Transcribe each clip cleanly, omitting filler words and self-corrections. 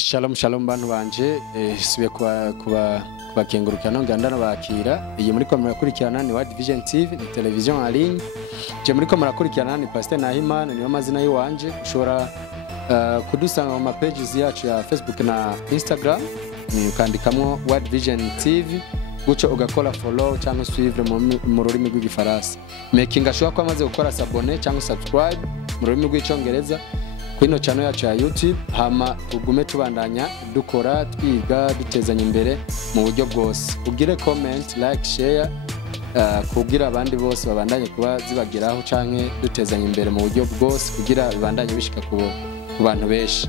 Shalom shalom bantu banje sibe kubakengurukana ngandana bakira iyi muri ko murakurikirana ni World Vision TV ni television en ligne je muri ko murakurikirana ni Pastor Nahimana niyo mazina yiwanje ushobora kudusanga mu pages yacu ya Facebook na Instagram ni ukandikamwo World Vision TV guco ugakora follow cyangwa suivre mu rurimi rw'igifaransa making ashobora ko amaze gukora s'abonner cyangwa subscribe mu rurimi rw'icyongereza kwino channel yacu ya YouTube hama ugume tubandanya dukora twiga dutezanya imbere mu buryo bwose ugire comment like share kugira abandi bose babandanye kuba zibageraho canke dutezanya imbere mu buryo bwose kugira bibandanye bishika ku bantu beshi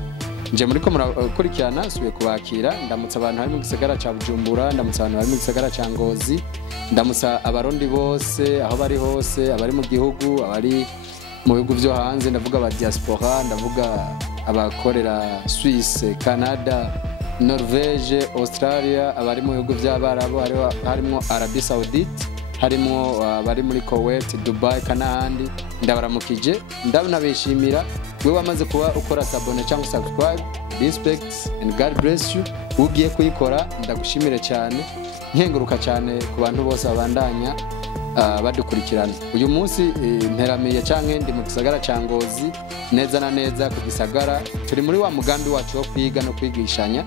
nje muri ko murakurikirana subiye kubakira ndamutsa abantu bari mu gisagara ca Bujumbura ndamutsa abantu bari mu gisagara ca Ngozi ndamutsa abarundi bose aho bari hose abari mu gihugu abari mu bihugu byo hanze ndavuga aba diaspora ndavuga abakorera Suisse Canada Norvège Australia abari mu bihugu by'abarabo harimo Arabie Saoudite harimo abari muri Kuwait Dubai kanahandi ndabaramukije ndabinabishimira we wamaze kuba ukora s'abonner cyangwa subscribe respect and God bless you ugiye kuyikora ndagushimire cyane nkenguruka cyane ku bantu bose babandanya badukurikirana uyu munsi nteramiye canke ndi mu gisagara ca Ngozi neza na neza ku gisagara turi muri wa mugambi wacu wo kwiga no kwigishanya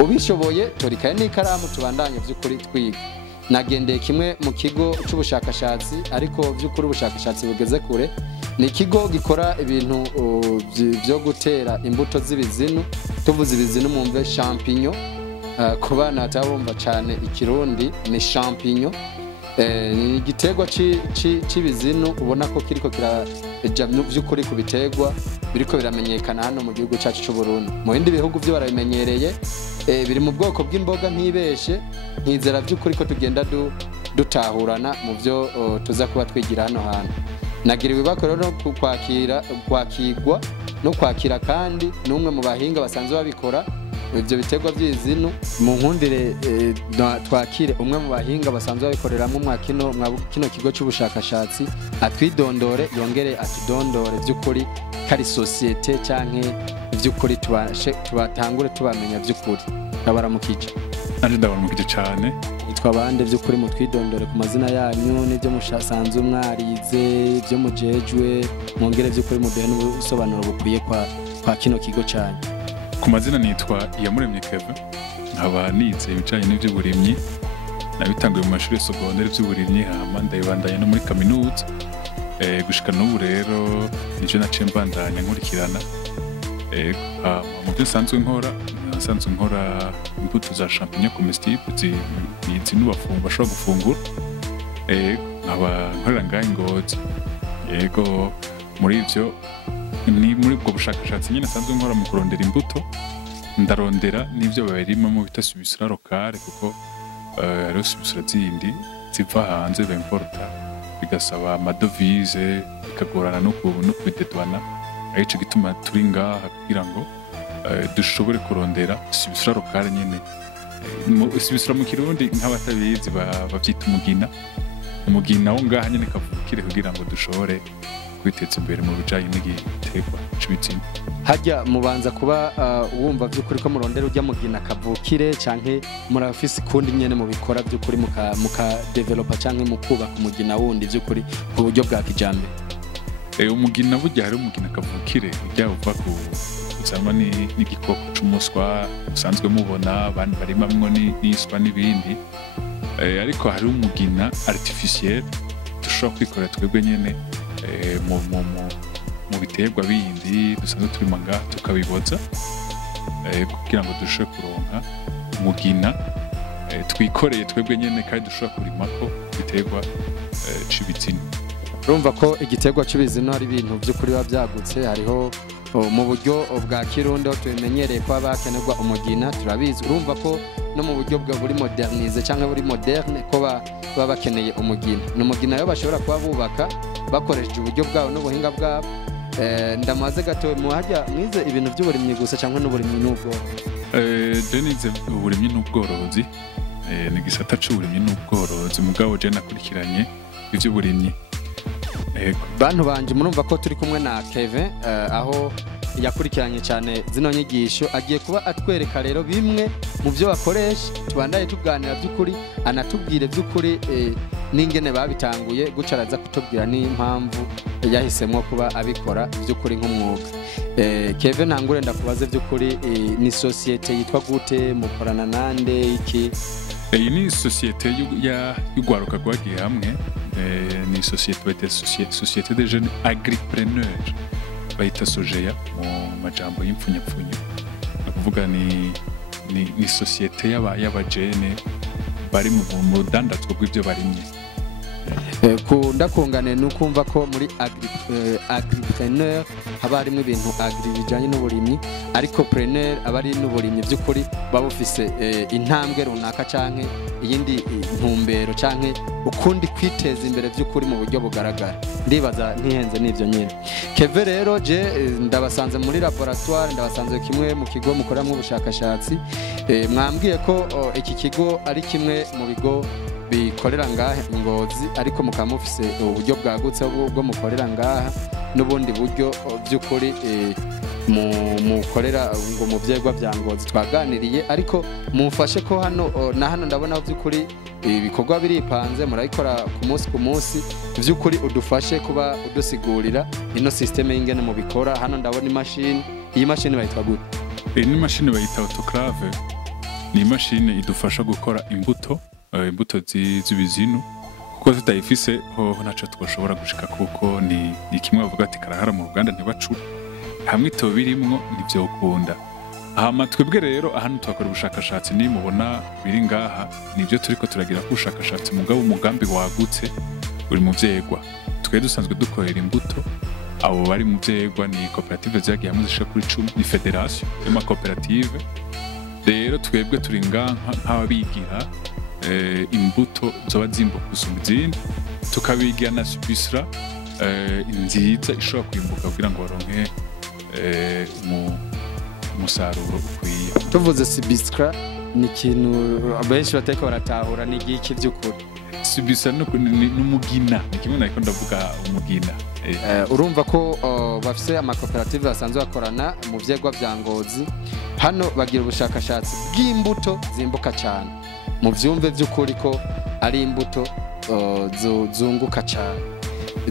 ubishoboye torikaye n'ikaramu tubandanye vy'ukuri twiga nagendeye kimwe mu kigo c'ubushakashatsi ariko vy'ukuri ubushakashatsi bugeze kure ni ikigo gikora ibintu byo gutera imbuto z'ibizinu tuvuze ibizinu mumve champignon ku bana batabumva cane ikirundi ni champignon ni igiterwa c'ibizinu ubona ko kiriko kiraja vy'ukuri ku biterwa biriko biramenyekana hano mu gihugu cyacu cy'u Burundi mu bindi bihugu byo barabimenyereye biri mu bwoko bw'imboga ntibeshe nkizera vy'ukuri ko tugenda dutahurana mu byo tuza kuba twigira hano hantu nagiriwe bakora no kwakirwa no kwakira kandi numwe mu bahinga basanzwe babikora ibyo biterwa by'izinu mu nkundire twakire umwe mu bahinga basanzwe babikoreramo kino kigo cy'ubushakashatsi atwidondore yongere atudondore by'ukuri kari societe canke by'ukuri tubatangure tubamenya by'ukuri abaramukije anje ndabaramukije cyane yitwa bande by'ukuri mu twidondore ku mazina yanyu n'ibyo mushasanzwe mwarize ibyo mujejwe mwongere by'ukuri muduhe n'ubusobanuro bukwiye kwa kino kigo cyane. Ku mazina nitwa Iyamuremye Kevin nkaba nize ibijanye n'ivy'uburimyi nabitanguye mu mashuri secondaire by'uburimyi hama ndabandanya no muri kaminuza gushika n'ubu rero nijo naciye mbandanya nkurikirana mu byo nsanzwe nkora imbuto za champignon comestibles zinu bashobora gufungura nkaba nkorera ngaho Ngozi yego muri ivyo ni muri ubwo bushakashatsi nyine sanzwe nkora mu kurondera imbuto ndarondera n'ivyo babirima mu bita subisura locale kuko rero subisura zindi ziva hanze b'importa bigasaba amadovize bikagorana no kubidedwana arico gituma turi ngaha kugira ngo dushobore kurondera subisura locale nyine subisura mu Kirundi nk'abatabizi bavyita umugina wo ngaha nyine kavukire kugira ngo dushobore kwiteza imbere mu bijanye n'igiterwa c'ibizinu hajya mubanza kuba wumva vy'ukuri ko murondera ujya mugina kavukire canke murafise kundi nyene mu bikora vy'ukuri muka developer canke mu kubaka umugina wundi vy'ukuri ku buryo bwa kijambere umugina burya hari umugina kavukire ujya uva ku uzanwa n'igikoko c'umuswa usanzwe mubona abantu barimamwo n'iswa n'ibindi ariko hari umugina artificiel dushobora kwikorera twebwe nyene mu biterwa bindi dusanzwe turima ngaha tukabiboza kugira ngo dushobore kuronka umugina twikoreye twebwe nyene kandi dushobora kurimako ibiterwa c'ibizinu urumva ko igiterwa c'ibizinu hari ibintu by'ukuri biba byagutse hariho mu buryo bwa Kirundi aho tubimenyereye ko bakenerwa umugina turabizi urumva ko no mu buryo bwa buri modernize cyangwa buri moderne ko baba bakeneye umugina n'umugina yo bashobora kuba bubaka bakoresheje uburyo bwabo n'ubuhinga bwabo ndamaze gato mu hajya mwize ibintu by'uburimyi gusa cyangwa n'uburimyi n'ubworozi nize uburimyi n'ubworozi ni gisata c'uburimyi n'ubworozi mugabo je nakurikiranye ivy'uburimyi bantu banje murumva ko turi kumwe na Kevin aho yakurikiranye cyane zino nyigisho agiye kuba atwereka rero bimwe mu byo bakoresha tubandaye tuganira by'ukuri anatubwire by'ukuri n'ingene babitanguye guca araza kutubwira n'impamvu yahisemo kuba abikora by'ukuri nk'umwuga. Kevin ntangure ndakubaze by'ukuri ni societe yitwa gute, mukorana nande iki? Iyi ni societe y'ugwaruka gwagiye hamwe, ni societe bayita societe des jeunes agripreneurs, bayita sojeya mu majambo y'impfunyapfunyo. Akuvuga ni societe y'abajene bari mu rudandazwa rw'ibyo barimye. Ndakungane nukumva ko muri agripreneur haba harimo ibintu agri bijanye n'uburimyi, ariko preneur abari n'uburimyi by'ukuri baba ufise intambwe runaka canke iyindi ntumbero canke ukundi kwiteza imbere by'ukuri mu buryo bugaragara. Ndibaza ntihenze n'ivyo nyene. Keve rero je ndabasanze muri laboratoire, ndabasanze kimwe mu kigo mukoramwe ubushakashatsi. Mwambwiye ko iki kigo ari kimwe mu bigo bikorera ngaha Ngozi, ariko mukamufise uburyo bwagutse bwo mukorera ngaha n'ubundi buryo by'ukuri mukorera ngo mu vyegwa bya Ngozi twaganiriye, ariko mumfashe ko hano na hano ndabona by'ukuri ibikorwa biripanze murabikora ku munsi by'ukuri udufashe kuba udusigurira ino systeme y'ingene mu bikora. Hano ndabona imashini, iyi mashini bayitwa gute? Ni mashini bayita autoclave, ni mashini idufasha gukora imbuto z'ibizinu, kuko tutayifise ho naco twashobora gushika, kuko ni kimwe bavuga ati karahara mu Ruganda ntibacura hamwe ito birimwo nivyo ukunda. Aha twebwe rero ahantu twakora ubushakashatsi ni mubona biri ngaha, nivyo turiko turagira ku bushakashatsi mugabo umugambi wagutse uri mu vyegwa. Twe dusanzwe dukorera imbuto abo bari mu vyegwa, ni koperative zagiye hamwe zishika kuri 10, ni federation y'ama koperative. Rero twebwe turi ngaha nk'ababigira imbuto zoba zimbuka gusumba izindi, tukabigira na subisra nziza ishobora kwimbuka kugira ngo baronke umusaruro ukwiye. Tuvuze subisra ni ikintu abenshi bateka baratahura ni igiki by'ukuri? Subisra n'umugina, ni kimwe nariko ndavuga umugina. Urumva ko bafise amakoperative basanzwe bakorana mu vyegwa vya Ngozi, hano bagira ubushakashatsi bw'imbuto zimbuka cyane. Mu vyumve by'ukuri ko ari imbuto zunguka cyane,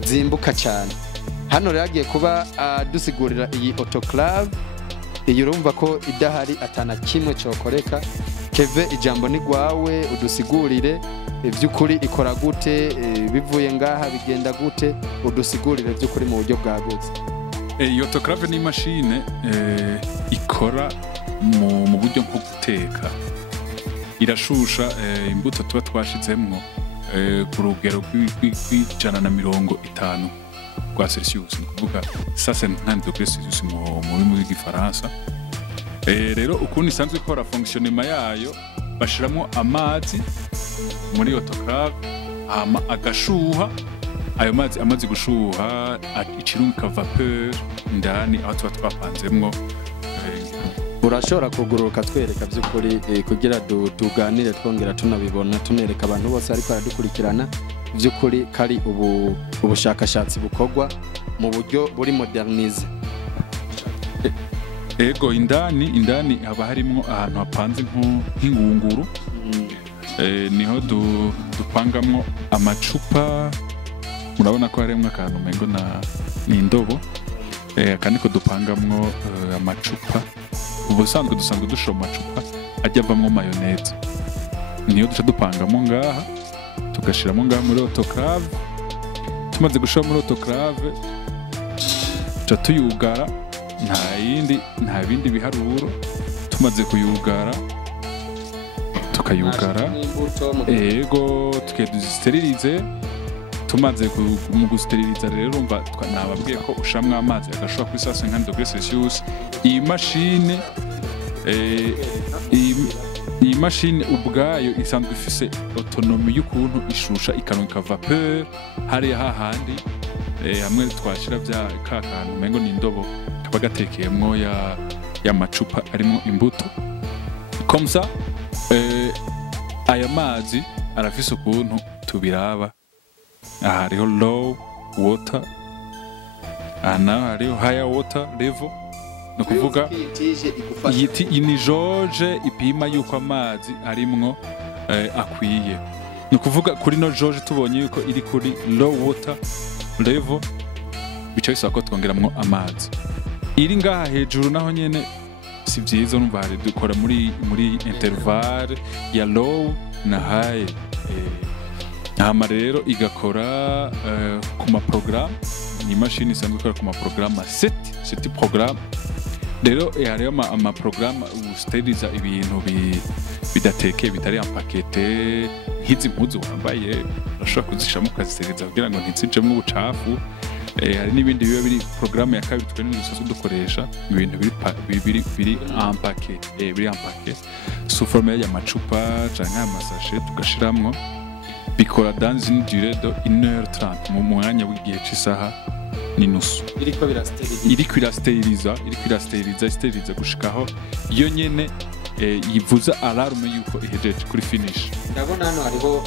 zimbuka cyane. Hano rero agiye kuba dusigurira iyi autoclave, iyi urumva ko idahari atana kimwe cyokoreka. Keve ijambo ni gwawe, udusigurire by'ukuri ikora gute, bivuye ngaha bigenda gute, udusigurire by'ukuri mu buryo bwagutse. Iyo autoclave ni machine ikora mu buryo nko guteka, irashusha imbuto tuba twashizemwo ku rugero rw'150 rwa Celsius, ni kuvuga 150 degrees Celsius mu rurimi rw'igifaransa. Rero ukuntu isanzwe ikora fonctionnement yayo, bashiramo amazi muri autoclave hama agashuha. Ayo mazi amazi gushuha icirunka vapeur ndani aho tuba twapanzemwo. Urashobora kuguruka twereka by'ukuri kugira tuganire twongera tunabibona tunereka abantu bose ariko aradukurikirana by'ukuri kari ubushakashatsi bukorwa mu buryo buri modernize. Ego indani haba harimo ahantu hapanze nk'ingunguru, niho dupangamwo amacupa. Murabona ko harimo akantu mengo ni indobo, kandi ko dupangamwo amacupa. Ubusanzwe dusanzwe dushira amacupa ajya avamwo mayonnaise, niyo duca dupangamo ngaha tugashiramo ngaha muri autoclave. Tumaze gushira muri autoclave tuca tuyugara, nta bindi biharuro. Tumaze kuyugara tukayugara, ego tukedusterilize. Tumaze mu gusteriliza rero umva nababwiye ko ushamwe amazi agashobora kuri 150 degrees Celsius. Iyi mashine ubwayo isanzwe ifise autonomy y'ukuntu ishusha ikaronka vapeur hariya hahandi hamwe twashira bya kakantu mengo ni indobo kaba gatekeyemwo ya macupa arimo imbuto. Comme ça aya mazi arafise ukuntu tubiraba. Aha hariho low water, aha naho hariho higher water level. no kuvuga iyi ni jauge ipima yuko amazi arimwo akwiye no kuvuga kuri no jauge tubonye yuko iri kuri low water level bica bisaba ko twongeramwo amazi iri ngaha hejuru naho nyene si vyiza numva hari dukora muri interval ya low na high hama rero igakora ku ma programme ni machine isanzwe ikora ku ma programme set programme rero hariyo ama programme usteriliza ibintu bidateke bitari ampakete nk'izi mpuzu wambaye urashobora kuzishiramo ukazisteriliza kugira ngo ntizijemwo ubucafu hari n'ibindi biba biri programme ya kabiri twe n'udusoso dukoresha ibintu biri ampake biri ampake sous forme y'amacupa canke amasashe tugashiramwo bikora dans une durée de 1h30 mu mwanya w'igihe c'isaha n'inusu iriko irasteriliza gushikaho iyo nyene yivuza alarme yuko ihejeje kuri finish ndabona hano hariho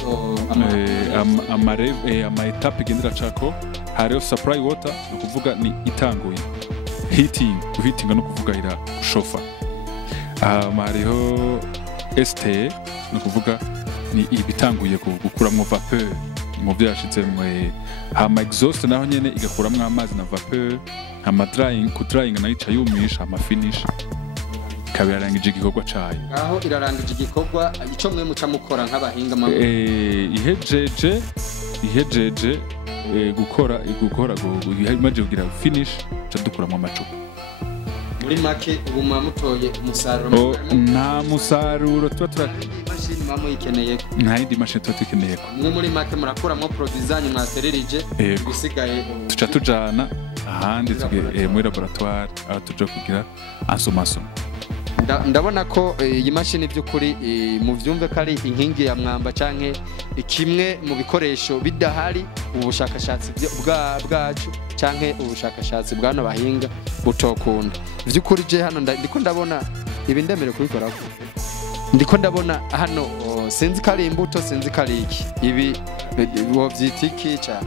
ama etape igendera cako hariho supply water no kuvuga ni itanguye heating no kuvuga ira gushofa hariho ST no kuvuga ni ibitanguye gukuramwo vapeur mu byashizemwe hama exhaust naho nyene igakuramwo amazi na vapeur hama drying nayo ica yumisha hama finish kabirarangije igikorwa cayo aho irarangije igikorwa ico mwe muca mukora nk'abahinga ihejeje gukora imaje kugira finish ca dukuramwo amacupa muri make ubu mutoye umusaruro nta musaruro tuba imashini mamo ikeneye nta yindi mashini tuba tukeneye mwe muri make murakuramo produit zanyu mwasterilije bisigaye tuca tujana ahandi tugiye muri laboratoire aho tuja kugira asomation ndabona ko iyi mashini by'ukuri mu vyumve kari inkingi ya mwamba canke kimwe mu bikoresho bidahari ubushakashatsi bwacu canke ubushakashatsi bwana bahinga butokunda vy'ukuri je hano ndiko ndabona ibi ndemere kubikora ndiko ndabona hano sinzi kari imbuto sinzi kari iki ibi wovyitiki cyane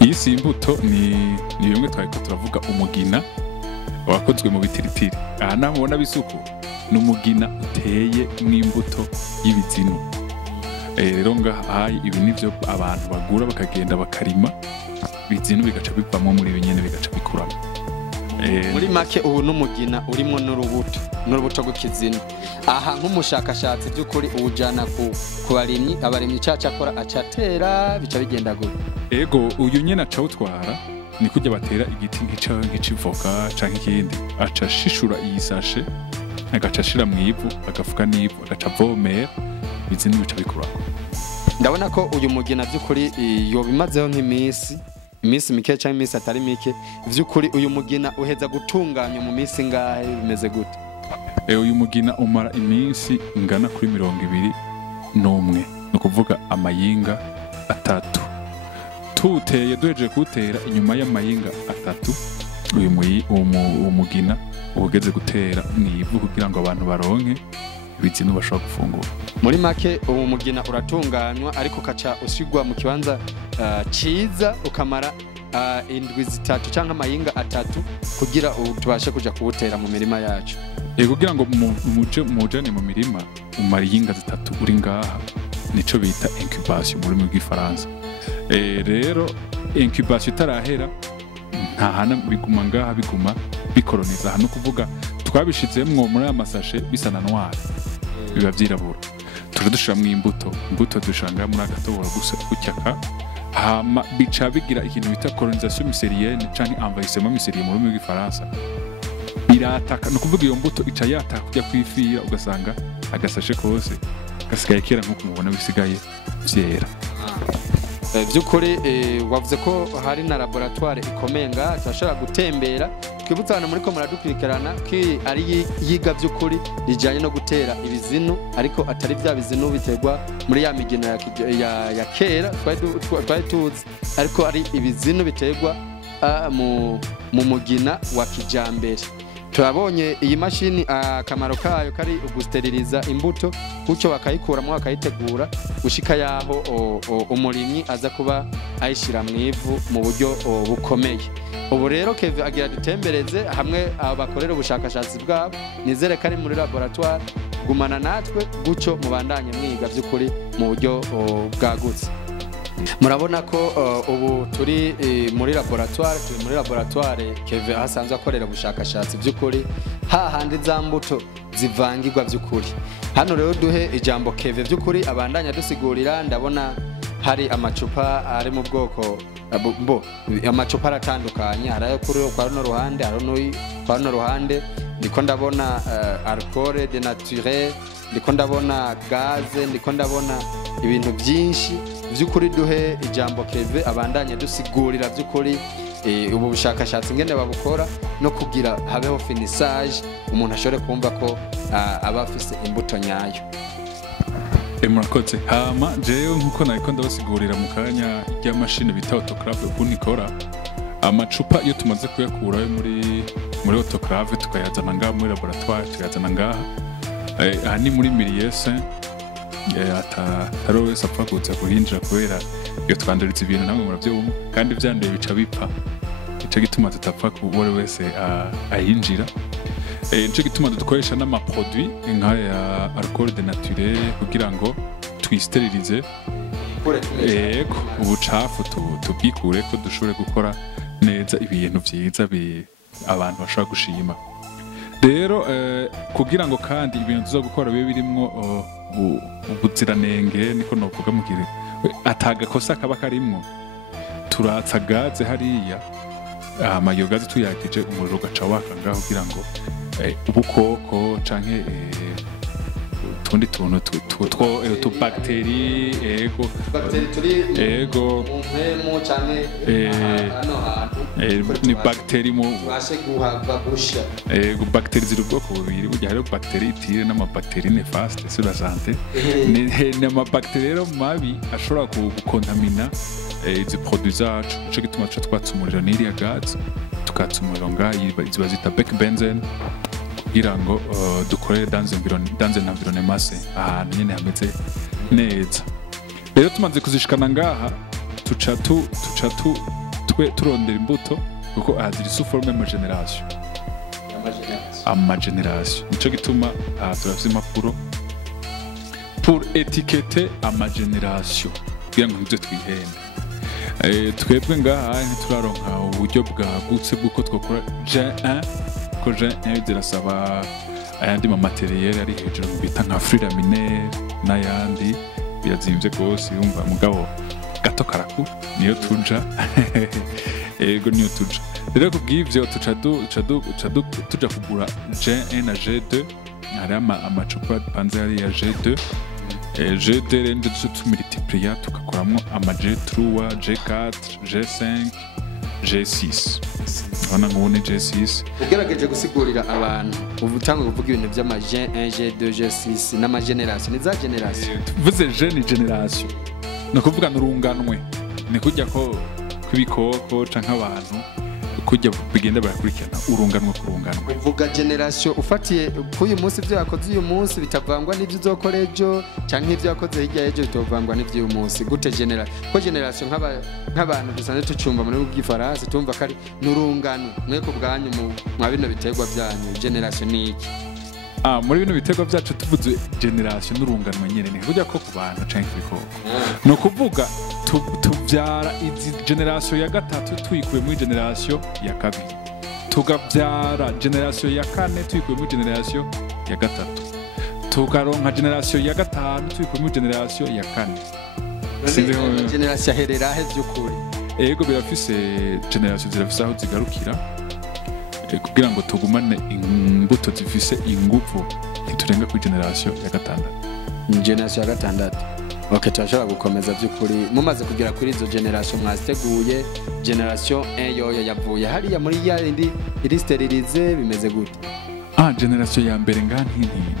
iyi si imbuto ni bimwe twariko turavuga umugina wakozwe mu bitiritiri aha namubona bisuku n'umugina uteye n'imbuto y'ibizinu rero ngaha ibi nivyo abantu bagura bakagenda bakarima bizinu bigaca bivamo muri binyene bigaca bikuramo muri make ubu n'umugina urimo n'urubuto rw'ikizinu aha nk'umushakashatsi by'ukuri ubujana ku barimyi abarimyi cacakora acatera bica bigenda gute ego uyu nyene aca utwara ni kujya batera igiti nk'ivoka canke ikindi aca shishura iyi sashe agaca ashira mu ivu agafuka n'ivu agaca avomera bizinu bica bikuramo ndabona ko uyu mugina by'ukuri yobimazeho nk'iminsi mike cyangwa iminsi atari mike vy'ukuri uyu mugina uheza gutunganya mu minsi ngahe bimeze gute uyu mugina umara iminsi ingana kuri 21 no kuvuga amayinga 3 tuteye duhejeje kutera inyuma y'amayinga 3 uyu mugina ugeze gutera mwivu kugira ngo abantu baronke ibizinu bashobora gufungura muri make ubu mugina uratunganywa ariko kaca usigwa mu kibanza ciza ukamara indwi zitatu canke amayinga 3 kugira tubashe kuja kuwutera mu mirima yacu kugira ngo mujane mu mirima umara iyinga 3 uri ngaha nico bita incubation muri mu bw'ifaransa rero incubation itarahera nta hana biguma ngaha biguma bikoroniza hano kuvuga twabishizemwo muri amasashe bisa na noir biba vyirabura turadushiramwo imbuto dushanga muri agatobora gusa gucyaka hama bica bigira ikintu bita colonisation mycelienne canke envahissement mycélien mu rurimi rw'ifaransa birataka no kuvuga iyo mbuto ica yataka kujya kwifira ugasanga agasashe kose gasigaye kera nko kumubona bisigaye vyera by'ukuri wavuze ko hari na laboratoire ikomeye ngaha turashobora gutembera twibutsa abantu muri ko muradukurikirana ko ari yiga by'ukuri rijyanye no gutera ibizinu ariko atari bya bizinu biterwa muri ya migina ya kera twari tuzi ariko ari ibizinu biterwa mu mugina wa kijambere turabonye iyi mashini akamaro kayo kari ugusteriliza imbuto kucyo bakayikuramo bakayitegura gushika yaho umurimyi aza kuba ayishira mu ivu mu buryo bukomeye ubu rero Kevin agira dutembereze hamwe abakorera ubushakashatsi bwabo nizere ko ari muri laboratoire gumana natwe gucyo mubandanye mwiga by'ukuri mu buryo bwagutse. Murabona ko ubu turi muri laboratoire Kevin asanzwe akorera ubushakashatsi by'ukuri hahandi za mbuto zivangirwa by'ukuri. Hano rero duhe ijambo Kevin by'ukuri abandanya dusigurira. Ndabona hari amacupa ari mu bwoko amacupa aratandukanye, hari ayo kuri kwa runo ruhande, hari no kwa runo ruhande. Ndiko ndabona alcool de naturel, ndiko ndabona gaze, ndiko ndabona ibintu byinshi by'ukuri. Duhe ijambo Kevin abandanya dusigurira by'ukuri ubu bushakashatsi ngene babukora no kugira habeho finissage umuntu ashobore kumva ko aba afise imbuto nyayo. Murakoze. Hama jewe nkuko nariko ndabasigurira mu kanya y'amashini bita autoclave ukuntu ikora. Amacupa iyo tumaze kuyakurayo muri autoclave tukayazana ngaha muri laboratoire, tuyazana ngaha aha ni muri miliyese atari wese apfa kuza kuhinjira kubera iyo twanduriza ibintu namwe muravyumva, kandi vyanduye bica bipfa. Ico gituma tutapfa kubora wese ahinjira. Nico gituma dukoresha n'amaproduit nk'aya alcool de naturel kugira ngo twisterilize ubucafu tubwikure ko dushobore gukora neza ibintu vyiza abantu bashobora gushima. Rero kugira ngo kandi ibintu tuza gukora bibe birimwo ubuziranenge, niko novuga mugire atagakosa kaba karimwo, turatsa gaze hariya amayo gaze tuyakije umuriro ugaca waka ngaho kugira ngo ubukoko canke tundi tuntu tubakteri mu canke ni bakteri mu bashe guhabagusha bakteri ziri ubwoko bubiri, burya hariho bakteri itire n'amabakteri nefaste sur la santé. Ni amabakteri rero mabi ashobora gukontamina izi produits zacu. Nico gituma tuca twatsa umuriro n'iriya gaze, tukatsa umuriro ngaha ziba zita benzene kugira ngo dukorere dans un environnement sain, ahantu nyene hameze neza. Rero tumaze kuzishikana ngaha tuca turondera imbuto kuko ziri sous forme amageneration. Nico gituma turafise impapuro pour étiqueter amageneration kugira ngo nivyo twihende. Twebwe ngaha ntituraronka uburyo bwagutse bw'uko twakora G1 ko G1 zirasaba ayandi materiel ari hejuru bita nka fruit laminaire n'ayandi birazimvye gose, yumva mugabo gato karaku niyo tuja ego niyo tuja. Rero kubw'ivyo tuja kugura G1 na G2, hari amacupa panze hari ya G2 rero ndio tumultiplier tukakoramwo ama G3, G4, G5, G6. Wana ngone G6. Ugerageje gusigurira abantu ubutanga kuvuga ibintu by'ama G1, G2, G6 n'ama generation. Ni za generation. Vuze G ni generation. No kuvuga nurunganwe. Ni kujya ko kwibikoko canke abantu kujya bigenda barakurikirana urunganwe kurunganwe. Uvuga generation ufatiye kuyu munsi byo yakoze uyu munsi bitavangwa n'ibyo uzokora ejo canke ibyo yakoze hirya ejo bitovangwa n'ibyo uyu munsi. Gute generation? Ko generation nk'abantu dusanzwe tucumba muri bw'ifaransa tumva kari nurunganwe. Mweko bwanyu mu bino biterwa byanyu generation ni iki? Muri bino biterwa byacu tuvuze generation n'urunganwe nyene ni kujya ko ku bantu canke ibikoko. No kuvuga tuvyara izi generation ya gatatu tuyikuye muri generation ya kabiri, tugavyara generation ya kane tuyikuye muri generation ya gatatu, tukaronka generation ya gatanu tuyikuye muri generation ya kane. Generation herera he byukuri? Ego birafise generation zirafise aho zigarukira kugira ngo tugumane imbuto zifise ingufu ntiturenga kuri generation ya gatandatu. Generation ya gatandatu. Okay, turashobora gukomeza by'ukuri mumaze kugera kuri izo generation mwaziteguye. Generation 1 yoyo yavuye hariya muri ya indi iri sterilize bimeze gute? Generation ya mbere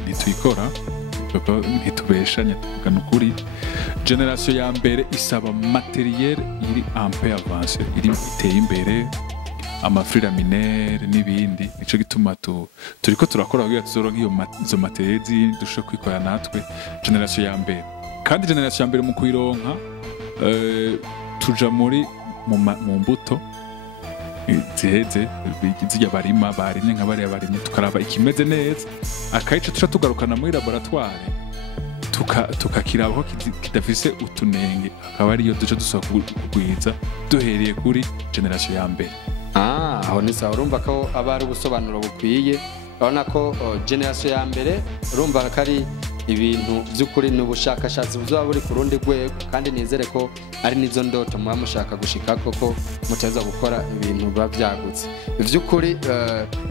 ntituyikora kuko ntitubeshanya tuvuga n'ukuri. Generation ya mbere isaba materiel iri un peu avancé, iri iteye imbere, ama fruit laminaire n'ibindi. Nico gituma turiko turakora kugira tuzoronka izo materiel dushobora kwikora natwe generation ya mbere. Kandi generation ya mbere mu kuyironka tuja mu mbuto ziheze zijya barima barimye nka bariya barimye tukaraba ikimeze neza akayica tuca tugarukana muri laboratoire tukakiraho kidafise utunenge akaba ariyo duca dusaba kugwiza duhereye kuri generation ya mbere. Aho ni sawa urumva ko aba ari ubusobanuro bukwiye urabona ko generation ya mbere urumva ko ari ibintu by'ukuri n'ubushakashatsi buzoba buri ku rundi rwego kandi nizere ko ari nizo ndoto muba mushaka gushika koko muteza gukora ibintu biba byagutse by'ukuri.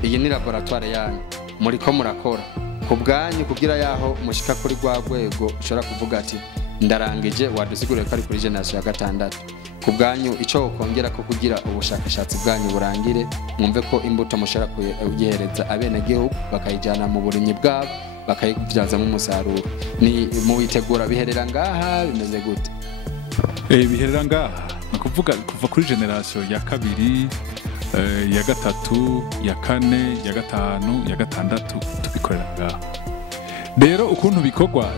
Iyi ni laboratoire yanyu muri ko murakora ku bwanyu kugira yaho mushika kuri rwa rwego ushobora kuvuga ati ndarangije wadusiguriye ko ari kuri generation ya 6 ku bwanyu ico ukongera ko kugira ubushakashatsi bwanyu burangire mwumve ko imbuto mushaka kuyihereza abene gihugu bakayijana mu burimyi bwabo bakayibyazamo umusaruro. Ni mu bitegura biherera ngaha bimeze gute? Biherera ngaha nakuvuga kuva kuri generation ya 2 ya 3 ya 4 ya 5 ya 6 tubikorera ngaha. Rero ukuntu bikorwa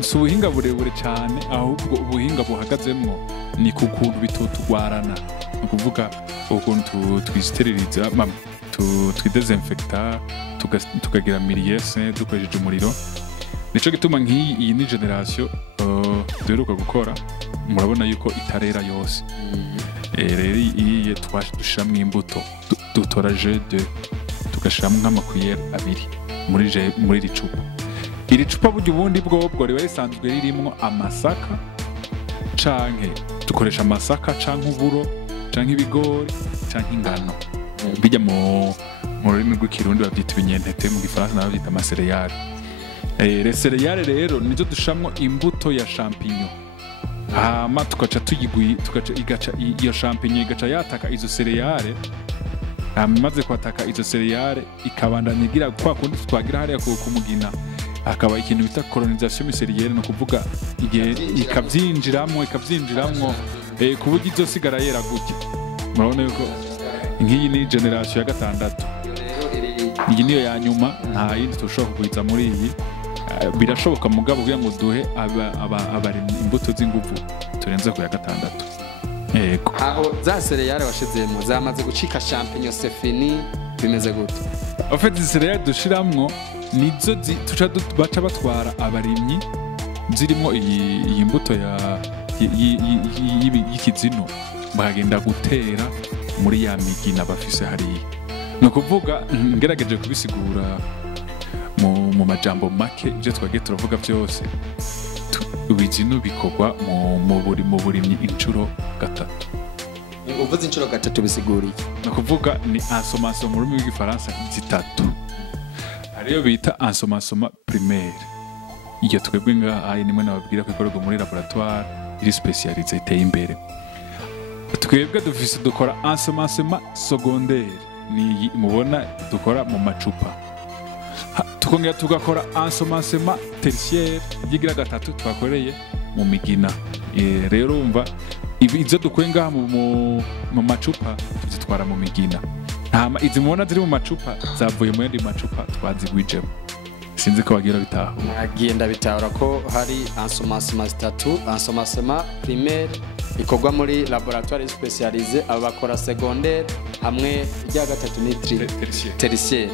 si ubuhinga burebure cyane ahubwo ubuhinga buhagazemwo ni ku kuntu bitotugwarana ni kuvuga ukuntu twisteriliza twidesinfecta tukagira miliese dukoresheje umuriro. Nico gituma nk'iyi ni generation duheruka gukora murabona yuko itarera yose. Rero iyi twashushamwe imbuto dutora J2 tugashiramwe nk'amakuyere 2 muri iri cupa. Iri cupa buryo ubundi bwobwo riba risanzwe ririmo amasaka canke dukoresha amasaka canke uburo canke ibigori canke ingano bijya mu rurimi rw'ikirundi bavyita ibinyentete mu gifaransa nabo bavyita amasereyale. Les céréales rero nizo dushamwo imbuto ya champignon hama tukaca igaca iyo champignon igaca yataka izo céréales maze kwataka izo céréales ikabandanya igira kwa kundi twagira hariya ku mugina akaba ikintu bita colonisation mycelienne no kuvuga igihe ikavyinjiramwo ku buryo izosigara yera gutya. Murabona yuko nk'iyi ni generation ya 6 iyi niyo ya nyuma nta yindi tushobora kugwiza muri iyi. Birashoboka mugabo kugira ngo duhe abari imbuto z'inguvu turenze ku ya 6. Yego aho za céréales washizemo zamaze gucika champignon c'est fini bimeze gute? En fait izi céréales dushiramwo nizo tuca baca batwara abarimyi zirimo iyi mbuto y'ikizinu bagenda gutera muri ya migina bafise hariya. No kuvuga ngerageje kubisigura mu majambo make ibyo twagiye turavuga byose ibizinu bikorwa mu burimyi incuro 3. Uvuze incuro 3 bisiguriye? No kuvuga ni ensommation mu rurimi rw'igifaransa 3. Ariyo bita ensommation primaire. Iyo twebwe ngaha nimwe nababwira ko ikorwa muri laboratoire iri spécialisée iteye imbere. Twebwe dukora ensommation secondaire ni mubona dukora mu macupa. Tukongera tugakora ensommation tertiaire yigira 3 twakoreye mu migina. Rero umva izo dukwenga mu macupa tuzitwara mu migina. Izi mubona ziri mu macupa zavuye mu yandi macupa twazigwijemo. Sinzi ko bagira bitaho. Agenda bitahura ko hari ensommation 3, ensommation primaire ikorwa muri laboratoire spécialisée abakora secondaire hamwe rya 3 ni tertiaire.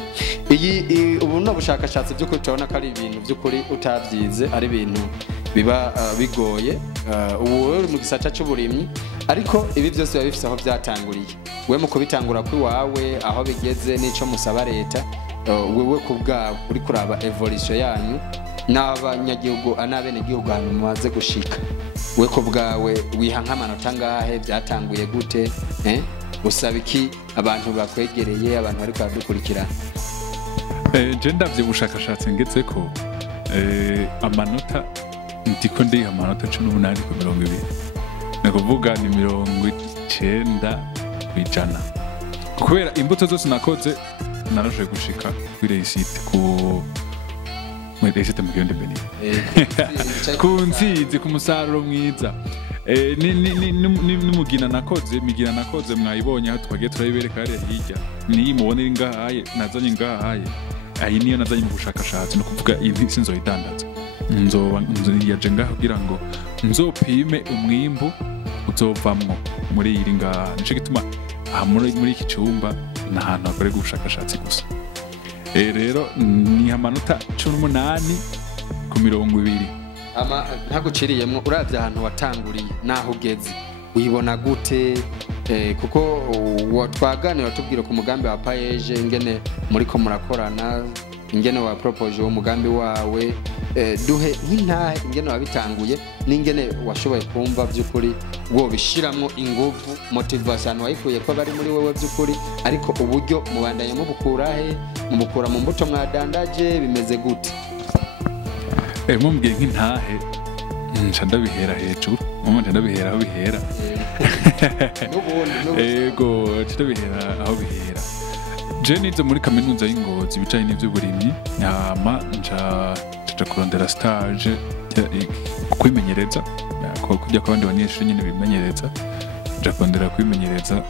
Iyi ubu no bushakashatsi byo kutabona ko ari ibintu by'ukuri utabyize ari ibintu biba bigoye ubu mu gisata cy'uburimyi ariko ibi byose biba bifite aho byatanguriye. We mu kubitangura kuri wawe aho bigeze n'ico musaba leta wewe kubgawe uri kuraba evolution yanyu n'abanyagihugu anabene gihugu hano mumaze gushika. We kubgawe wiha nk'amanota ngahe byatanguye gute usaba iki abantu bakwegereye abantu bari kwadukurikira? Je ndavye bushakashatsi ngeze ko amanota ndiko ndiha amanota 18 ku 20. Nakuvuga ni 90% kubera imbuto zose nakoze narashoboye gushika kuri réussite muri réussite mu gende beni ku nzizi ku musaruro mwiza. Migina nakoze mwayibonye aho twagiye turayibereka hariya hirya niyi mubonera ngahaye nazanye ngahaye ayi niyo nazanye mu bushakashatsi no kuvuga iyi sinzoyidandaza yaje ngaho kugira ngo nzopime umwimbu uzovamwo muri iri ngaha. Nico gituma muri iki cyumba ni ahantu hakorerwa ubushakashatsi gusa. Rero ni amanota 18 ku 20. Ntaguciriyemwo uravye ahantu watanguriye naho ugeze uyibona gute? Kuko watwaganira tubwire ku mugambi wa payeje ingene muriko murakorana, ingene wa propose wo mugambi wawe, duhe nk'intahe ingene wabitanguye n'ingene washoboye kumva by'ukuri wo bishiramwo inguvu motivation wayikuye ko bari muri wewe by'ukuri, ariko uburyo mubandanye mubukurahe, mubukura mu mbuto mwadandaje bimeze gute? Mumbwiye nk'intahe nca ndabihera hejuru, nca ndabihera aho bihera. Ego ndabihera aho bihera. Je nize muri kaminuza y'Ingozi ibijanye n'ivy'uburimyi, hama nca kurondera stage kwimenyereza, kujya ku bandi banyeshuri nyine bimenyereza, nja kurondera kwimenyereza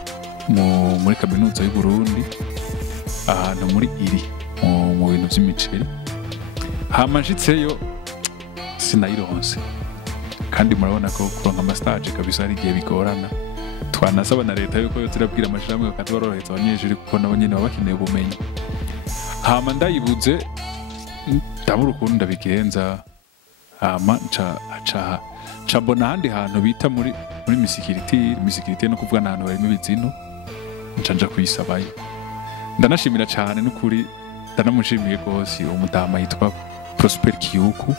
muri kaminuza y'u Burundi ahantu muri iri mu bintu vy'imiceri. Hama nshitseyo sinayironse, kandi murabona ko kuronka amastage kabisa ari igihe bigorana. Twanasaba na leta yuko yozirabwira amashirahamwe bakatworohereza abanyeshuri kuko nabo nyene baba bakeneye ubumenyi. Hama ndayibuze ndabura ukuntu ndabigenza, hama nca mbona ahandi hantu bita muri misikiriti no kuvuga n'ahantu harimo ibizinu, nca nja kuyisabayo. Ndanashimira cane n'ukuri, ndanamushimiye rwose umudama yitwa Prosper Kiyuku,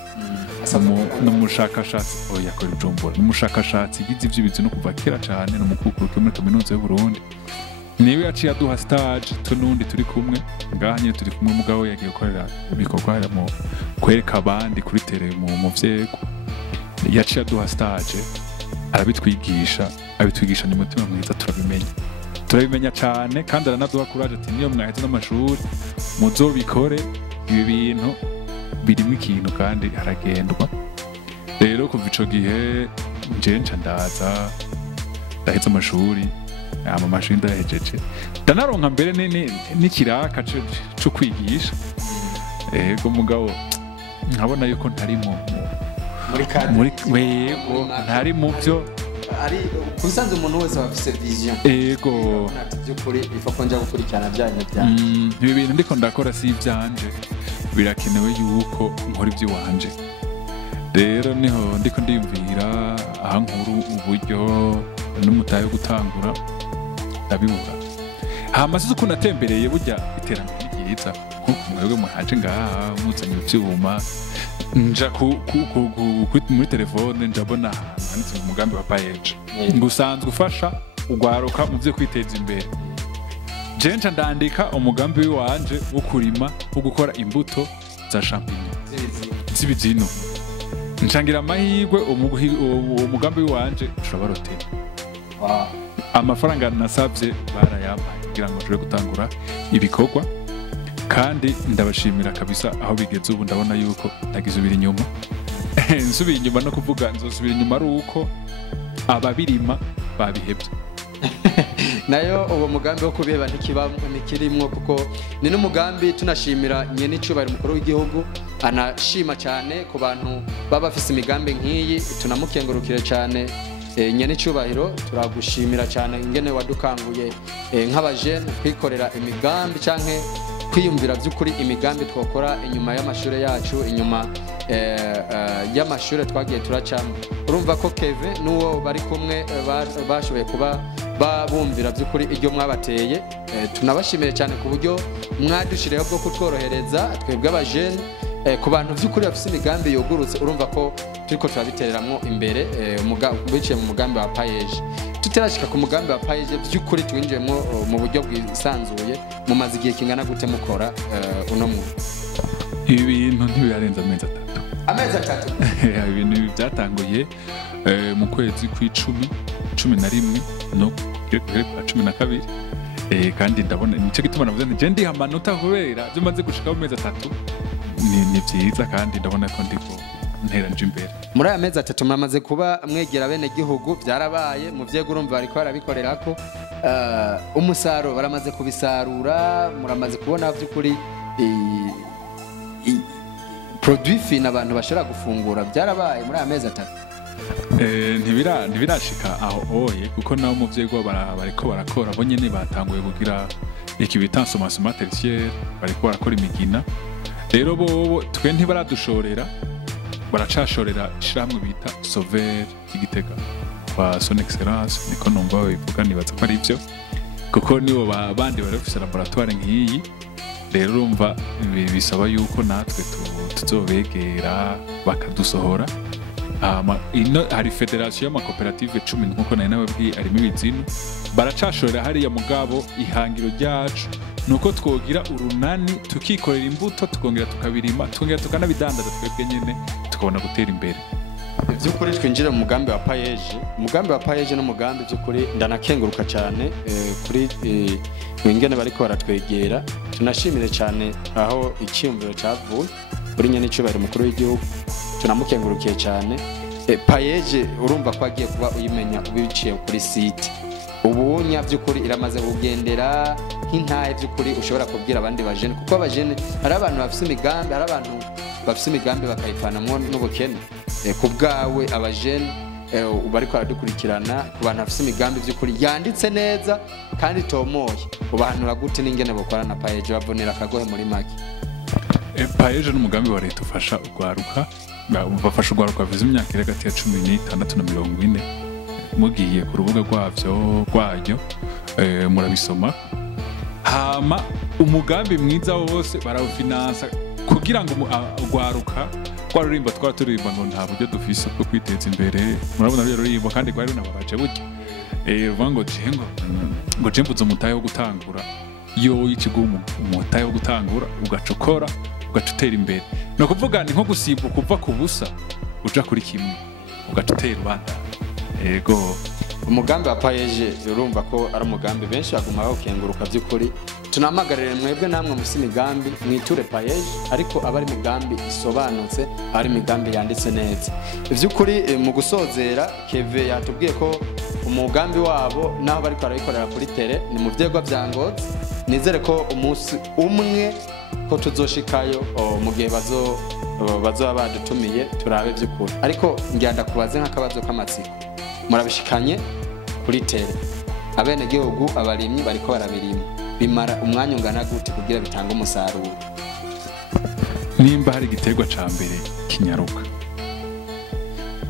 n'umushakashatsi yakora Ijumbura, n'umushakashatsi yize ivy'ibizinu kuva kera cane, n'umukukuruke muri kaminuza y'u Burundi. Niwe yaciye aduha stage tunundi turi kumwe ngaha nyine turi kumwe, mugabo yagiye gukorera bikorwa mu kwereka abandi kuri tele mu vyego. Yaciye aduha stage arabitwigisha n'umutima mwiza, turabimenya cane, kandi aranaduha courage ati niyo mwaheze n'amashuri muzobikore, ibi bintu birimo ikintu kandi haragendwa. Rero kuva ico gihe nje nca ndaza ndaheza amashuri, amashuri ndahejeje, ndanaronka mbere n'ikiraka co kwigisha. Ego mugabo nkabona yuko ntari ntari mu byo ari kusanze umuntu wese wafise vision. Ego by'ukuri bifa ko nja gukurikirana byanye byanje, ibi bintu ndiko ndakora si ivyanje, birakenewe yuko nkora ivy'iwanje. Rero niho ndiko ndiyumvira aha nkuru uburyo n'umutahe wo gutangura ndabibura. Hama sizo ukuntu natembereye burya iterambere ryiza, kuko mwebwe muhaje ngaha muzanye ivyuma, nja muri telefone njabona handitse mu mugambi wa payeje ngusanzwe ufasha ugwaruka mu vyo kwiteza imbere. Je nca ndandika umugambi wanje wo kurima, wo gukora imbuto za champignon z'ibizinu. Nshangira amahirwe umugambi wanje ushoborotera. Amafaranga nasavye barayampaye kugira ngo tuje gutangura ibikorwa, kandi ndabashimira kabisa aho bigeze ubu. Ndabona yuko ntagizubira inyuma, nsubira inyuma no kuvuga nzosubira inyuma ari uko ababirima babihebye. Nayo uwo mugambi wo kubiheba ntikirimwo, kuko ni n'umugambi tunashimira nyene icubahiro umukuru w'igihugu, anashima cyane ku bantu baba bafise imigambi nk'iyi. Tunamukengurukire cyane nyene icubahiro, turagushimira cyane ingene wadukanguye nk'abajene kwikorera imigambi canke kwiyumvira by'ukuri imigambi twokora inyuma y'amashure yacu, inyuma y'amashure twagiye turacamo. Urumva ko Keve n'uwo bari kumwe bashoboye kuba babumvira by'ukuri iryo mwabateye. Tunabashimire cyane ku buryo mwadushireho bwo kutworohereza twebwe abajene, ku bantu by'ukuri bafise imigambi yogurutse. Urumva ko turiko turabitereramwo imbere biciye mu mugambi wa payeje. Tutarashika ku mugambi wa payeje by'ukuri twinjiyemwo mu buryo bwisanzuye, mumaze igihe kingana gute mukora uno mu ibi bintu ntibirarenza amezi atatu? Ibintu byatanguye mu kwezi kw'icumi, 11 no kwa 12, kandi ndabona nico gituma navuze nti je ndi amanota kubera byo maze gushika mu mezi atatu ni vyiza, kandi ndabona ko ndiko nteranje imbere. Muri aya mezi atatu muramaze kuba mwegera bene gihugu, byarabaye mu vyego urumva bariko barabikorerako, umusaruro baramaze kubisarura, muramaze kubona by'ukuri produit fina abantu bashobora gufungura, byarabaye muri aya mezi atatu? ntibirashika aho oye kuko nabo muvyeyi gwa bariko barakora bo nyene batanguye kugira iki bita sommation tertiaire bariko barakora imigina rero bo twe ntibaradushorera baracashorera ishiramwe bita Sauver y'Igitega kwa son excellence niko numva bivuga nibaza ko ari byo kuko nibo bandi bari bafise laboratoire nk'iyi rero urumva bisaba yuko natwe tuzobegera bakadusohora hari federation y'amakoperative 10 nkuko nari nababwiye arimo Ibizinu baracashorera hariya mugabo ihangiro ryacu nuko twogira urunani tukikorera imbuto tukongera tukabirima tukongera tukanabidandaza twebwe nyene tukabona gutera imbere by'ukuri twinjira mu mugambi wa payeje n'umugambi by'ukuri ndanakenguruka cyane kuri ingene bariko baratwegera tunashimire cyane aho icyumviro cyavuye kuri nyene cyubahiro mukuru w'igihugu tunamukengurukiye cyane payeje urumva ko agiye kuba uyimenya ubiciye kuri site ubunya by'ukuri iramaze kugendera nk'intaye by'ukuri ushobora kubwira abandi bajene kuko abajene hari abantu bafise imigambi hari abantu bafise imigambi bakayifanamwo n'ubukene ku bwawe abajene bariko baradukurikirana ku bantu bafise imigambi by'ukuri yanditse neza kandi tomoye ubahanura gute n'ingene bokora na payeje babonera akagohe muri make payeje n'umugambi wa leta ufasha urwaruka bafasha urwaruka viza imyaka iri hagati ya 16 na 40 mugiye ku rubuga rwaryo murabisoma hama umugambi mwiza wose barawufinansa kugira ngo urwaruka rwarurimba twaturirimba ngo nta buryo dufise bwo kwiteza imbere murabona rero rurimba kandi rwari runababaje buryo vuga ngo jembuze umutahe wo gutangura yo y'ikigumu umutahe wo gutangura ugacokora ugacutera imbere no kuvuga ni nko gusimbuka kuva ku busa uja kuri kimwe ugacutera ubanda ego umugambi wa payeje urumva ko ari umugambi benshi baguma bakenguruka by'ukuri tunamagarire mwebwe namwe musi migambi mwiture payeje ariko abari migambi isobanutse ari migambi yanditse neza by'ukuri mu gusozera Keve yatubwiye ko umugambi wabo naho bari kwarayikorera kuri tele ni mu vyegwa byangoze nizere ko umunsi umwe ko tuzoshikayo mu gihe bazoba badutumiye turabe by'ukuri ariko ngenda kubaze nk'akabazo k'amatsiko murabishikanye kuri tele abene gihugu abarimyi bariko barabirima bimara umwanya ungana gute kugira bitanga umusaruro nimba hari igiterwa ca mbere kinyaruka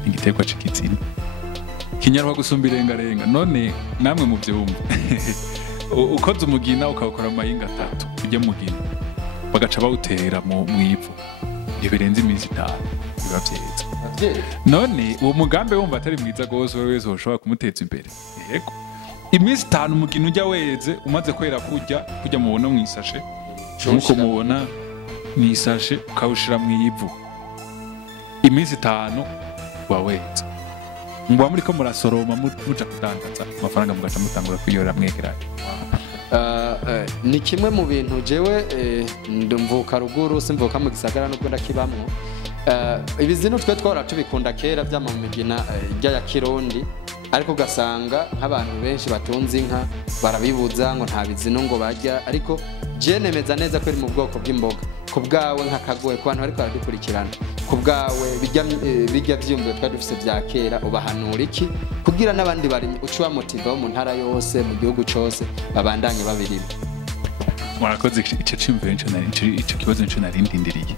igiterwa c'ikizini kinyaruka gusumba irengarenga none namwe mu vyumva ukoze umugina ukawukora amayinga 3 ujya mugina bagaca bawutera mu ivu ntibirenze iminsi 5 biba vyeza none uwo mugambi wumva atari mwiza gose wese ushobora kumuteza imbere yego iminsi 5 umugina ujya weze umaze kwera kujya mubona mwisashe nkuko mubona mwisashe ukawushira mu ivu iminsi 5 waweze mwa muri ko murasoroma muja kudandaza amafaranga mugaca mutangura kuyora mwegeranye ni kimwe mu bintu jewe ndumvuka ruguru simvuka mu gisagara nubwo ndakibamwo Ibizinu twe twara tubikunda kera by'amamigina ya Kirundi ariko gasanga nk'abantu benshi batunze inka barabibuza ngo nta bizinu ngo bajya ariko je nemeza neza ko iri mu bwoko bw'imboga ku bwawe nk'akagoye ku bantu bariko baradukurikirana ku bwawe bijya vyumviro twa dufise bya kera ubahanura iki kugira n'abandi bari ucuwa motiva mu ntara yose mu gihugu cyose babandanye babirima murakoze ico cyumviro ico kibazo nico narindindiriye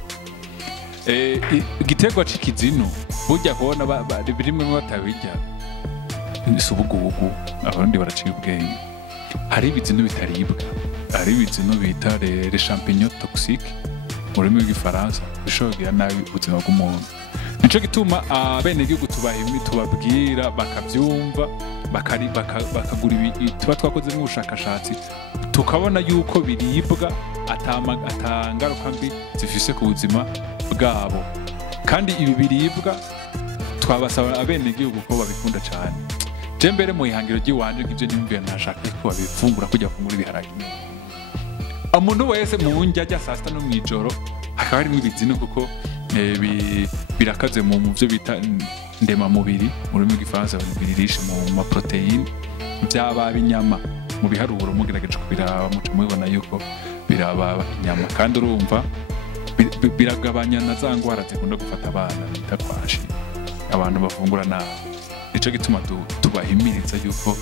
igiterwa c'ikizinu burya kubona birimwe batabijya isubugubugu abandi baraciye ubwenge hari ibizinu bitaribwa hari ibizinu bita les champignons toxiques mu rurimi rw'igifaransa bishobora nabi ubuzima bw'umuntu nico gituma abene gihugu tubabwira bakabyumva bakagura tuba twakoze n'ubushakashatsi tukabona yuko biribwa atangaruka mbi zifise ku buzima bwabo kandi ibi biribwa twabasaba abene gihugu ko babikunda cyane je mbere mu ihangiro ry'iwanje nk'ivyo nyumviye ntashaka ko babifungura kujya fungura ibiharage umuntu wese mu njya ajya saa sita no mw'ijoro hakaba harimo ibizinu kuko birakaze mu byo bita ndemamubiri mu rurimi rw'igifaransa biririsha mu maproteine byaba inyama mu biharuro mugerageje kubiraba muco mubibona yuko biraba inyama kandi urumva biragabanya na za ngwara zikunda gufata abana bita kwashi abantu bafungura nabi. Nico gituma tubahimiriza yuko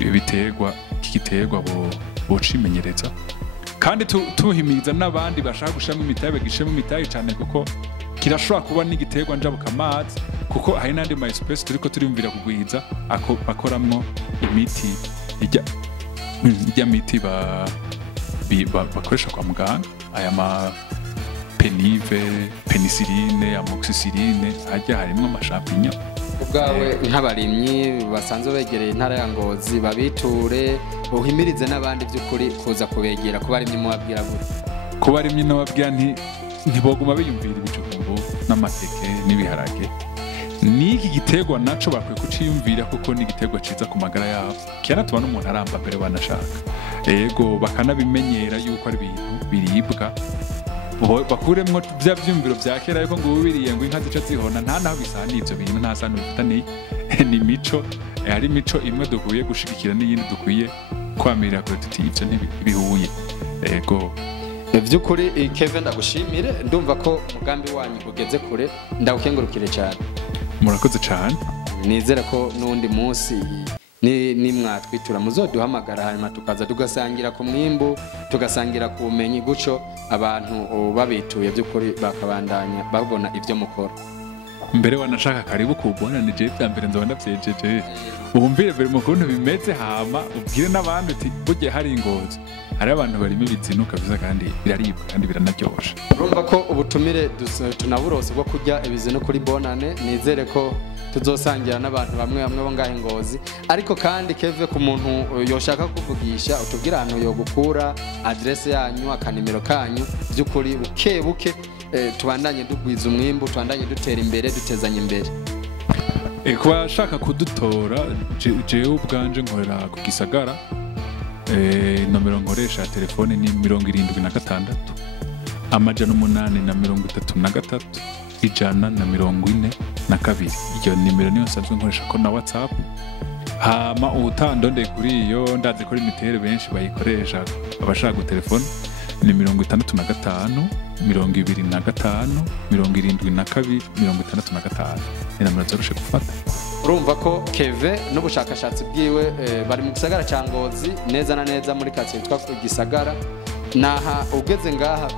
ibi biterwa kigiterwa bocimenyereza kandi tuhimiriza n'abandi bashaka gushamo imitabe gishemo imitabe cyane kuko kirashobora kuba n'igiterwa njabuka amazi kuko hari n'andi ma espèce turiko turiyumvira kugwiza bakoramwo imiti ijya miti bakoresha kwa muganga aya ma penive, penicilline, amoxicilline hajya harimo amashampinyo. Ubwawe nk'abarimyi basanzwe begereye intara ya Ngozi babiture uhimirize n'abandi by'ukuri kuza kubegera kuba arimye mu babwira gute kuba arimye n'ababwira ntiboguma biyumvira ibijumbu n'amateke n'ibiharage niki giterwa naco bakwiye kuciyumvira kuko ni giterwa ciza ku magara yabo kera tubana umuntu aramba mbere banashaka yego bakanabimenyera yuko ari ibintu biribwa bakuremwo bya byumviro bya kera yuko ngo ubiriye ngo inka zica zihona nta naho bisana ivyo bintu nta sano bifitaniye ni mico ari mico imwe dukuye gushigikira n'iyindi dukwiye kwamirira kure tuti ivyo ntibihuye yego by'ukuri Kevin ndagushimire ndumva ko umugambi wanyu ugeze kure ndawukengurukire cyane murakoze cyane nizera ko n'undi munsi ni mwatwitura muzoduhamagara hanyuma tukaza tugasangira ku mwimbu tugasangira ku bumenyi guco abantu babituye by'ukuri bakabandanya babona ivyo mukora mbere wanashaka karibu kubona ni je byambere nzo ndavyejeje ubumvire mbere mu kuntu bimeze hama ubwire n'abandi uti buje hari Ngozi hari abantu barimo ibizinu kabisa kandi biraribwa kandi biranaryosha urumva ko ubutumire tunaburose bwo kurya ibizinu kuri bonane nizere ko tuzosangira n'abantu bamwe bo ngahe Ngozi ariko kandi Keve ku muntu yoshaka kuvugisha utubwira ahantu yo gukura adresse yanyu akanimero kanyu by'ukuri buke tubandanye dugwiza umwimbu tubandanye dutera imbere dutezanya imbere kuba shaka kudutora jewe ubwanje nkorera ku Gisagara nomero nkoresha ya telefone ni 76 amajana 833 142 iyo nimero niyo nsanzwe nkoresha ko na WhatsApp hama utandonde kuri iyo ndazi ko imitere benshi bayikoresha abashaka gutelefone ni 65 25 72 65 ni namero zoroshe gufata urumva ko Keve n'ubushakashatsi bwiwe bari mu Gisagara ca Ngozi neza na neza muri quartier yitwa Gisagara naha ugeze ngaha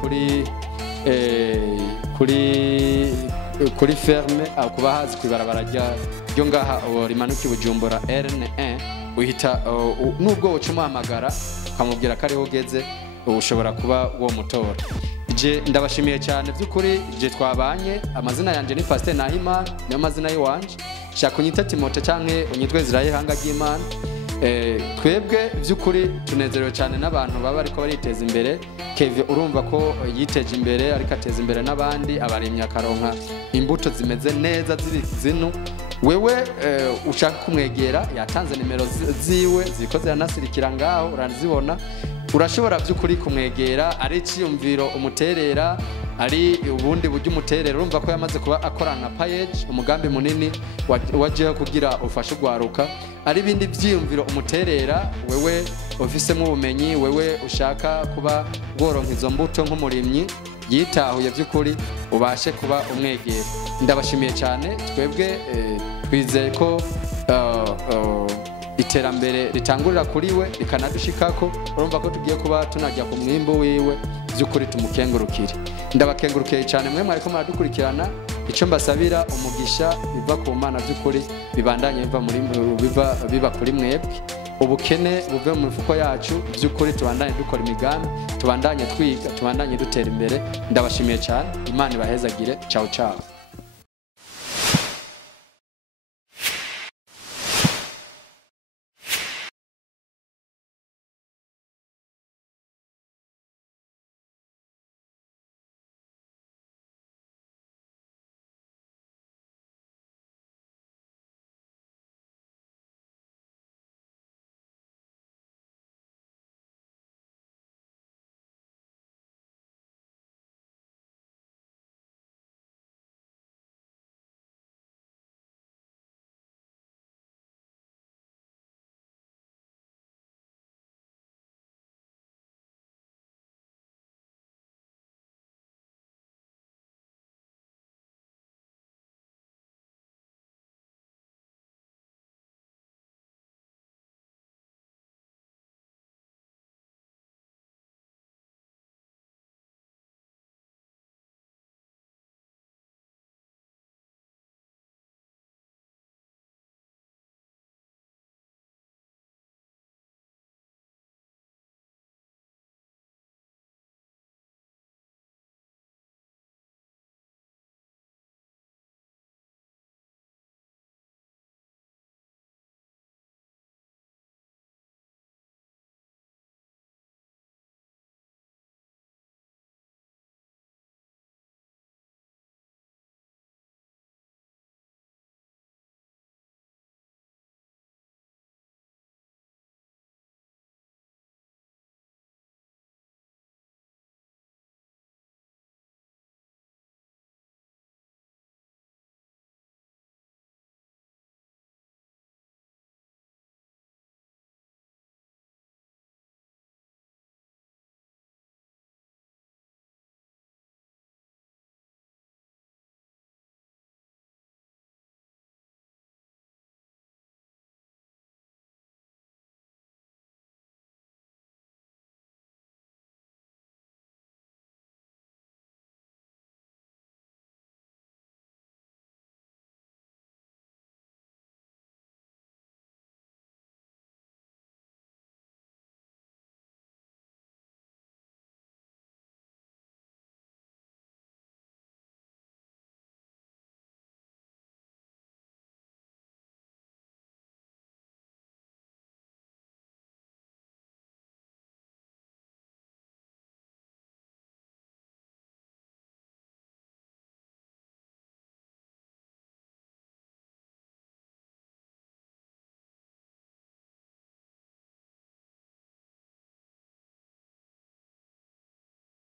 kuri ferme akuba hazi kwibarabara ryo ngaha rimanuki Bujumbura RN1 uhita nubwo ucumuhamagara ukamubwira ko ariho ugeze ushobora kuba uwo mutora je ndabashimiye cyane by'ukuri je twabanye amazina yanje ni Pastor Nahimana niyo mazina yiwanje shaka unyita Timote canke unyitwe Israel hanga ry'Imana twebwe by'ukuri tunezerewe cyane n'abantu baba ariko bariteza imbere Keve urumva ko yiteje imbere ariko ateza imbere n'abandi abarimye akaronka imbuto zimeze neza z'ibizinu wewe ushaka kumwegera yatanze nimero ziwe zikoze yanasirikira ngaho urazibona urashobora by'ukuri kumwegera ari ciyumviro umuterera ari ubundi buryo umuterera urumva ko yamaze kuba akorana na page umugambi munini waje kugira ufashe gwaruka ari bindi byiyumviro umuterera wewe ofisemo ubumenyi wewe ushaka kuba goronka izo mbuto nk'umurimyi yitahuye by'ukuri ubashe kuba umwegera ndabashimiye cyane twebwe twizeye ko iterambere ritangurira kuri we rikanadushikako urumva ko tugiye kuba tunajya ku mwimbo wiwe by'ukuri tumukengurukire ndabakengurukiye cyane mwe mwariko muradukurikirana icyo mbasabira umugisha biva ku Mana by'ukuri bibandanye biva kuri mwebwe ubukene buve mu mifuko yacu by'ukuri tubandanye dukora imigambi tubandanye twiga tubandanye dutera imbere ndabashimiye cyane Imana ibahezagire ciao ciao